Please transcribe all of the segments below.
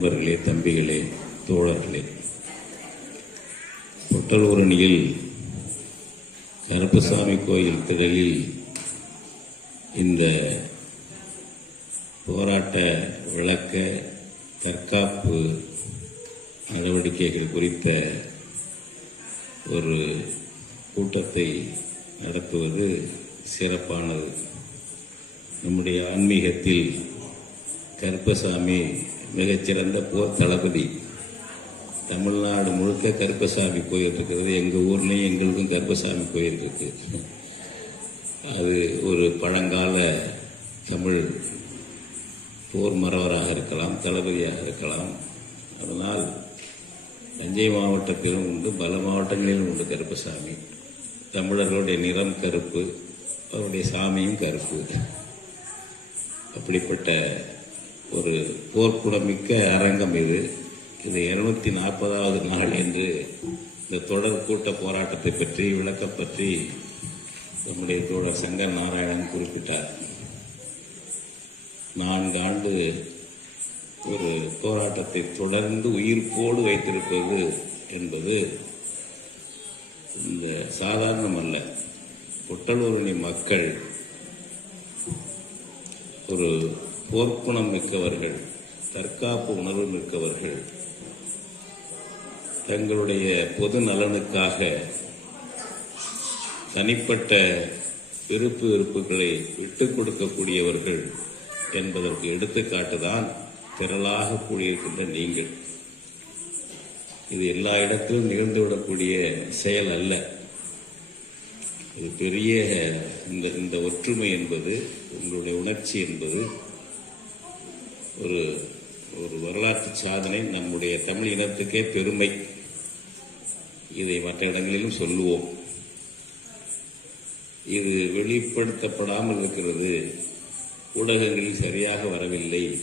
நண்பர்களே தம்பிகளே தோழர்களே. பொட்டலூரணியில் கருப்பசாமி கோயில் திடலில் இந்த போராட்ட விளக்க தற்காப்பு நடவடிக்கைகள் குறித்த ஒரு கூட்டத்தை நடத்துவது சிறப்பானது. நம்முடைய ஆன்மீகத்தில் கருப்பசாமி மிகச்சிறந்த போர் தளபதி. தமிழ்நாடு முழுக்க கருப்பசாமி கோயில் இருக்கிறது எங்கள் ஊர்லேயும் எங்களுக்கும் கருப்பசாமி கோயில் இருக்குது அது ஒரு பழங்கால தமிழ் போர் மறவராக இருக்கலாம் தளபதியாக இருக்கலாம். அதனால் தஞ்சை மாவட்டத்திலும் உண்டு பல மாவட்டங்களிலும் உண்டு கருப்பசாமி. தமிழர்களுடைய நிறம் கருப்பு அவருடைய சாமியும் கருப்பு. அப்படிப்பட்ட ஒரு போர்க்குணமிக்க அரங்கம் இது. இது இருநூத்தி நாற்பதாவது நாள் என்று இந்த தொடர் கூட்ட போராட்டத்தை பற்றி விளக்கம் பற்றி நம்முடைய தோழர் சங்கர் நாராயணன் குறிப்பிட்டார். நான்கு ஆண்டு ஒரு போராட்டத்தை தொடர்ந்து உயிர்ப்போடு வைத்திருப்பது என்பது இந்த சாதாரணம் அல்ல பொட்டலூரணி மக்கள் ஒரு போர்க்குணம் மிக்கவர்கள் தற்காப்பு உணர்வு மிக்கவர்கள் தங்களுடைய பொது நலனுக்காக தனிப்பட்ட விருப்பு வெறுப்புகளை விட்டுக் கொடுக்கக்கூடியவர்கள் என்பதற்கு எடுத்துக்காட்டுதான் திரளாக கூடியிருக்கின்ற நீங்கள். இது எல்லா இடத்திலும் நிகழ்ந்துவிடக்கூடிய செயல் அல்ல. இது பெரிய இந்த இந்த ஒற்றுமை என்பது உங்களுடைய உணர்ச்சி என்பது ஒரு ஒரு வரலாற்று சாதனை நம்முடைய தமிழ் இனத்துக்கே பெருமை. இதை மற்ற இடங்களிலும் சொல்லுவோம். இது வெளிப்படுத்தப்படாமல் இருக்கிறது. ஊடகங்களில் சரியாக வரவில்லை.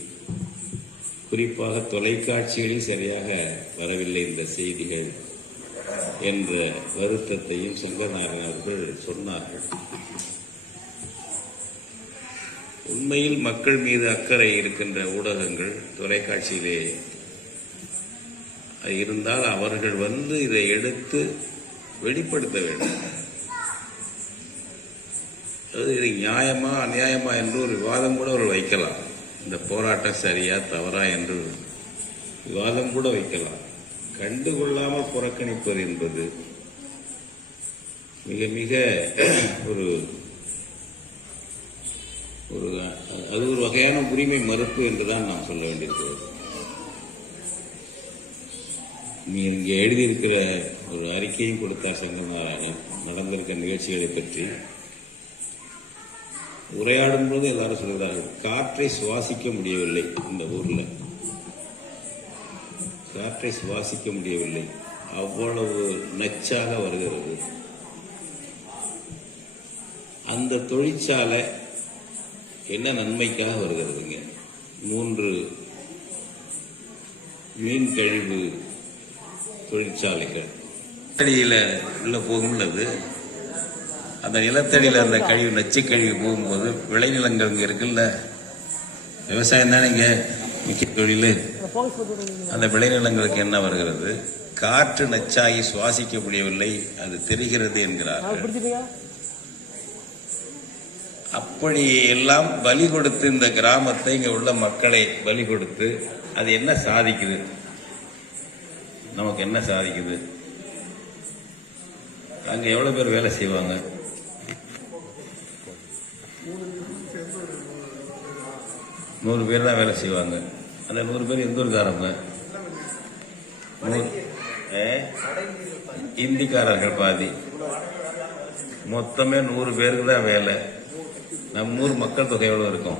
குறிப்பாக தொலைக்காட்சிகளில் சரியாக வரவில்லை இந்த செய்திகள் என்ற வருத்தத்தையும் சங்கரநாராயணன் அவர்கள் சொன்னார்கள். உண்மையில் மக்கள் மீது அக்கறை இருக்கின்ற ஊடகங்கள் தொலைக்காட்சியிலே அது இருந்தால் அவர்கள் வந்து இதை எடுத்து வெளிப்படுத்த வேண்டும். அது இது நியாயமா அநியாயமா என்று ஒரு விவாதம் கூட அவர்கள் வைக்கலாம். இந்த போராட்டம் சரியா தவறா என்று விவாதம் கூட வைக்கலாம். கண்டுகொள்ளாமல் புறக்கணிப்பது என்பது மிக மிக ஒரு ஒரு அது ஒரு வகையான உரிமை மறுப்பு என்றுதான் நாம் சொல்ல வேண்டியிருக்கிறது. நீ இங்கே எழுதியிருக்கிற ஒரு அறிக்கையும் கொடுத்தார் சங்கநாராயணன் நடந்திருக்க நிகழ்ச்சிகளை பற்றி உரையாடும் போது எல்லாரும் சொல்கிறார்கள் காற்றை சுவாசிக்க முடியவில்லை இந்த ஊரில். காற்றை சுவாசிக்க முடியவில்லை. அவ்வளவு நச்சாக வருகிறது. அந்த தொழிற்சாலை என்ன நன்மைக்காக வருகிறதுங்க? மூன்று மீன் கழிவு தொழிற்சாலைகள். நிலத்தடியில் உள்ள போகும்லது அந்த நிலத்தடியில் அந்த கழிவு நச்சு கழிவு போகும்போது விளைநிலங்கள் இங்கே இருக்குல்ல? விவசாயம் தானே இங்கே முக்கிய தொழில். அந்த விளைநிலங்களுக்கு என்ன வருகிறது? காற்று நச்சாகி சுவாசிக்க முடியவில்லை அது தெரிகிறது என்கிறார்கள். அப்படி எல்லாம் பலி கொடுத்து இந்த கிராமத்தை இங்கே உள்ள மக்களை பலி கொடுத்து அது என்ன சாதிக்குது? நமக்கு என்ன சாதிக்குது? அங்கே எவ்வளோ பேர் வேலை செய்வாங்க? நூறு பேர் தான் வேலை செய்வாங்க. அந்த நூறு பேர் எந்த ஊருக்காரங்க? இந்திக்காரர்கள் பாதி. மொத்தமே நூறு பேருக்கு தான் வேலை. நம்ம ஊர் மக்கள் தொகை எவ்வளவு இருக்கும்?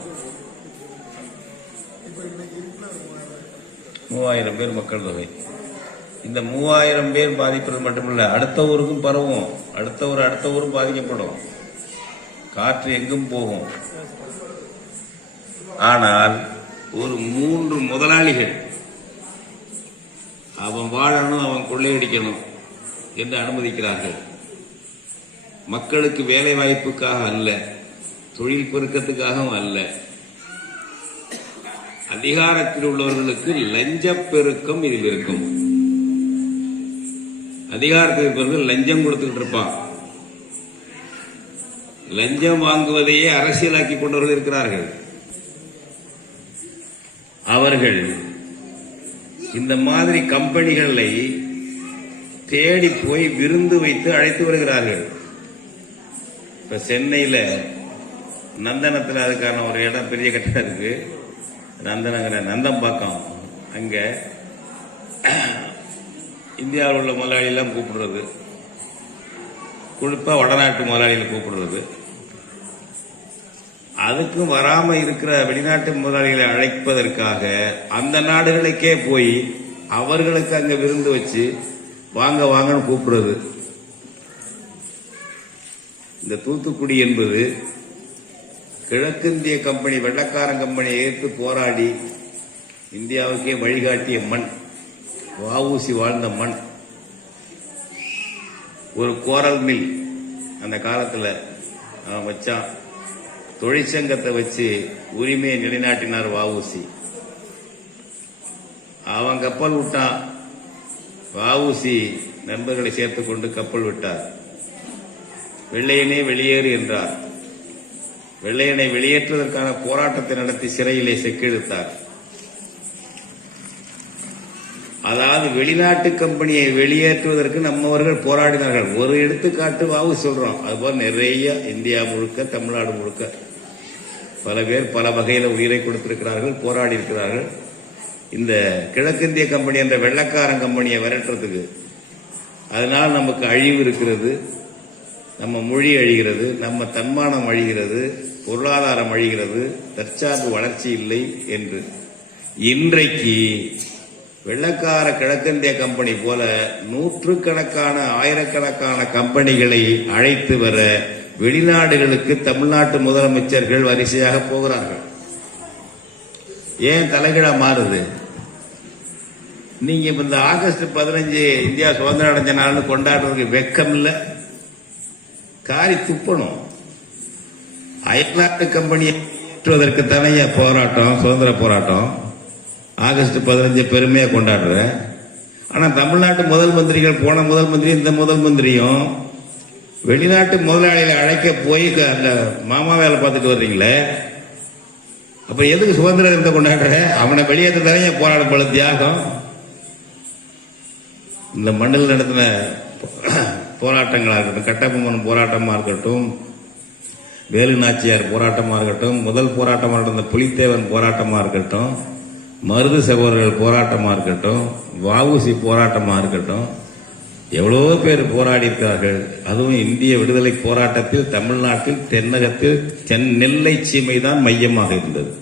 மூவாயிரம் பேர் மக்கள் தொகை. இந்த மூவாயிரம் பேர் பாதிப்பது மட்டுமில்ல அடுத்த ஊருக்கும் பரவும். அடுத்த ஊர் அடுத்த ஊரும் பாதிக்கப்படும். காற்று எங்கும் போகும். ஆனால் ஒரு மூன்று முதலாளிகள் அவன் வாழணும் அவன் கொள்ளையடிக்கணும் என்று அனுமதிக்கிறார்கள். மக்களுக்கு வேலை வாய்ப்புக்காக அல்ல. தொழில் பெருக்கத்துக்காகவும் அல்ல. அதிகாரத்தில் உள்ளவர்களுக்கு லஞ்ச பெருக்கம் இதில் இருக்கும். அதிகாரத்தில் இருப்பவர்கள் லஞ்சம் கொடுத்துக்கிட்டு இருப்பான் லஞ்சம் வாங்குவதையே அரசியலாக்கி கொண்டவர்கள் இருக்கிறார்கள். அவர்கள் இந்த மாதிரி கம்பெனிகளை தேடி போய் விருந்து வைத்து அழைத்து வருகிறார்கள். இப்ப சென்னையில் நந்தனத்தில் அதுக்கான ஒரு இடம் பெரிய கட்டம் இருக்கு. நந்தனங்கிற நந்தம்பாக்கம். அங்கே இந்தியாவில் உள்ள முதலாளியெல்லாம் கூப்பிடுறது. குறிப்பாக வடநாட்டு முதலாளியில் கூப்பிடுறது. அதுக்கும் வராமல் இருக்கிற வெளிநாட்டு முதலாளிகளை அழைப்பதற்காக அந்த நாடுகளுக்கே போய் அவர்களுக்கு அங்கே விருந்து வச்சு வாங்க வாங்கன்னு கூப்பிடுறது. இந்த தூத்துக்குடி என்பது கிழக்கிந்திய கம்பெனி வெள்ளக்காரன் கம்பெனியை எதிர்த்து போராடி இந்தியாவுக்கே வழிகாட்டிய மண் வாவூசி வாழ்ந்த மண். ஒரு கோரல் மில் அந்த காலத்தில் அவன் வச்சான் தொழிற்சங்கத்தை வச்சு உரிமையை நிலைநாட்டினார் வாவூசி அவன் கப்பல் விட்டான். வாவூசி நண்பர்களை சேர்த்துக்கொண்டு கப்பல் விட்டார். வெள்ளையனே வெளியேறு என்றார். வெள்ளையனை வெளியேற்றுவதற்கான போராட்டத்தை நடத்தி சிறையிலே செக்கெடுத்தார் அதாவது வெளிநாட்டு கம்பெனியை வெளியேற்றுவதற்கு நம்மவர்கள் போராடினார்கள். ஒரு எடுத்துக்காட்டு வாவு சொல்றோம். அதுபோல் நிறைய இந்தியா முழுக்க தமிழ்நாடு முழுக்க பல பேர் பல வகையில் உயிரை கொடுத்திருக்கிறார்கள் போராடி இருக்கிறார்கள் இந்த கிழக்கிந்திய கம்பெனி என்ற வெள்ளக்காரன் கம்பெனியை விரட்டுறதுக்கு. அதனால் நமக்கு அழிவு இருக்கிறது. நம்ம மொழி அழிகிறது நம்ம தன்மானம் அழிகிறது பொருளாதாரம் அழிகிறது தற்சார்பு வளர்ச்சி இல்லை என்று. இன்றைக்கு வெள்ளக்கார கிழக்கிந்திய கம்பெனி போல நூற்றுக்கணக்கான ஆயிரக்கணக்கான கம்பெனிகளை அழைத்து வர வெளிநாடுகளுக்கு தமிழ்நாட்டு முதலமைச்சர்கள் வரிசையாக போகிறார்கள். ஏன் தலைகீழா மாறுது? நீங்க இந்த ஆகஸ்ட் பதினஞ்சு இந்தியா சுதந்திரம் அடைஞ்ச நாள்னு கொண்டாடுறதுக்கு வெக்கம் இல்லை காரி துப்பணும். அயல்நாட்டு கம்பெனியை ஏற்றுவதற்கு தனிய போராட்டம் சுதந்திர போராட்டம். ஆகஸ்ட் பதினஞ்சு பெருமையா கொண்டாடுறேன். ஆனா தமிழ்நாட்டு முதல் மந்திரிகள் போன முதல் மந்திரி இந்த முதல் மந்திரியும் வெளிநாட்டு முதலாளிகளை அழைக்க போய் அந்த மாமா வேலை பார்த்துட்டு வர்றீங்களே? அப்ப எதுக்கு சுதந்திர தினத்தை கொண்டாடுற? அவனை வெளியேற்ற தானே போராடும் தியாகம். இந்த மண்ணில் நடத்தின போராட்டங்களா இருக்கட்டும். கட்டபொம்மன் போராட்டமா இருக்கட்டும். வேலு நாச்சியார் போராட்டமா இருக்கட்டும். முதல் போராட்டமாக நடந்த புலித்தேவன் போராட்டமா இருக்கட்டும். மருது சகோதரர்கள் போராட்டமா இருக்கட்டும். வஉசி போராட்டமா இருக்கட்டும். எவ்வளோ பேர் போராடித்தார்கள் அதுவும் இந்திய விடுதலை போராட்டத்தில் தமிழ்நாட்டில் தென்னகத்தில் தென் நெல்லை சீமை தான் மையமாக இருந்தது.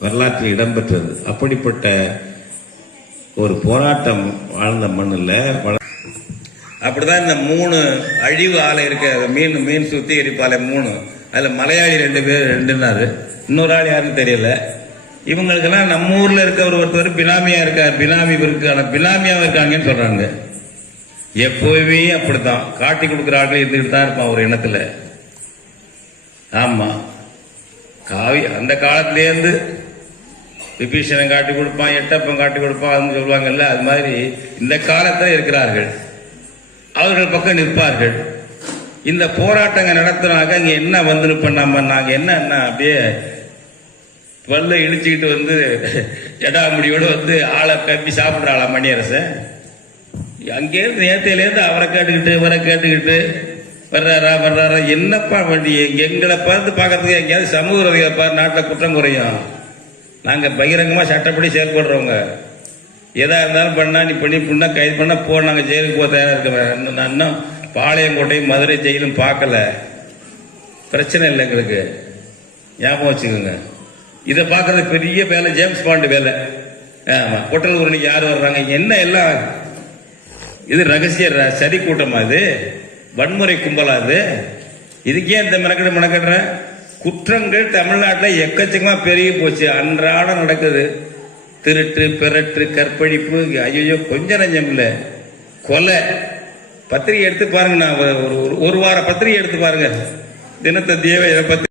வரலாற்றில் இடம்பெற்றது. அப்படிப்பட்ட ஒரு போராட்டம் வாழ்ந்த மண்ணில் வள- அப்படிதான் இந்த மூணு அழிவு ஆலை இருக்க. மீன் மீன் சுத்திகரிப்பு ஆலை மூணு. அதுல மலையாளி ரெண்டு பேர் ரெண்டுனாரு இன்னொரு ஆள் யாருன்னு தெரியல. இவங்களுக்கெல்லாம் நம்ம ஊர்ல இருக்க ஒரு ஒருத்தர் பினாமியா இருக்கார். பினாமி இருக்கான பினாமியா இருக்காங்கன்னு சொல்றாங்க. எப்பவுமே அப்படித்தான். காட்டி கொடுக்குற ஆட்கள் இருந்துகிட்டு தான் இருப்பான் ஒரு இனத்துல. ஆமா. காவி அந்த காலத்திலேருந்து விபீஷணன் காட்டி கொடுப்பான் எட்டப்பன் காட்டி கொடுப்பான் அதுன்னு சொல்லுவாங்கல்ல அது மாதிரி இந்த காலத்தில் இருக்கிறார்கள். அவர்கள் பக்கம் நிற்பார்கள். இந்த போராட்டங்கள் நடத்தினாக்க இங்க என்ன வந்து நம்ம நாங்க என்ன என்ன அப்படியே பல்ல இழிச்சுக்கிட்டு வந்து எடா முடியோடு வந்து ஆளை கப்பி சாப்பிடுறாளா மணியரசன் அங்கேருந்து நேத்தையிலேருந்து அவரை கேட்டுக்கிட்டு இவரை கேட்டுக்கிட்டு வர்றாரா வர்றாரா? என்னப்பா வண்டி? எங்களை பார்த்து பார்க்கறதுக்கு எங்கேயாவது சமூக ரீதியாக நாட்டில் குற்றம் குறையும். நாங்கள் பகிரங்கமாக சட்டப்படி செயல்படுறவங்க எதா இருந்தாலும் பண்ணா நீ பண்ணி புண்ணா கைது பண்ணா போ நாங்க ஜெயிலுக்கு போக தயாரா இருக்கேன் இன்னும் நான் இன்னும் பாளையங்கோட்டை மதுரை ஜெயிலும் பார்க்கல. பிரச்சனை இல்லை எங்களுக்கு. ஞாபகம் வச்சுக்கோங்க. இதை பார்க்கறது பெரிய வேலை ஜேம்ஸ் பாண்டு வேலை. ஆமா கொட்டல் ஊரணிக்கு யார் வர்றாங்க? என்ன எல்லாம்? இது ரகசிய ர- சரி கூட்டமா இது? வன்முறை கும்பலா இது? இதுக்கே இந்த மெனக்கெடு மெனக்கெடுற குற்றங்கள் தமிழ்நாட்டில் எக்கச்சக்கமாக பெருகி போச்சு. அன்றாடம் நடக்குது. திருட்டு பிறட்டு கற்பழிப்பு ஐயோ கொஞ்சம் நஞ்சம் இல்லை. கொலை. பத்திரிகை எடுத்து பாருங்க நான் ஒரு ஒரு- ஒரு வார பத்திரிகை எடுத்து பாருங்க. தினத்தை இதை பத்திரி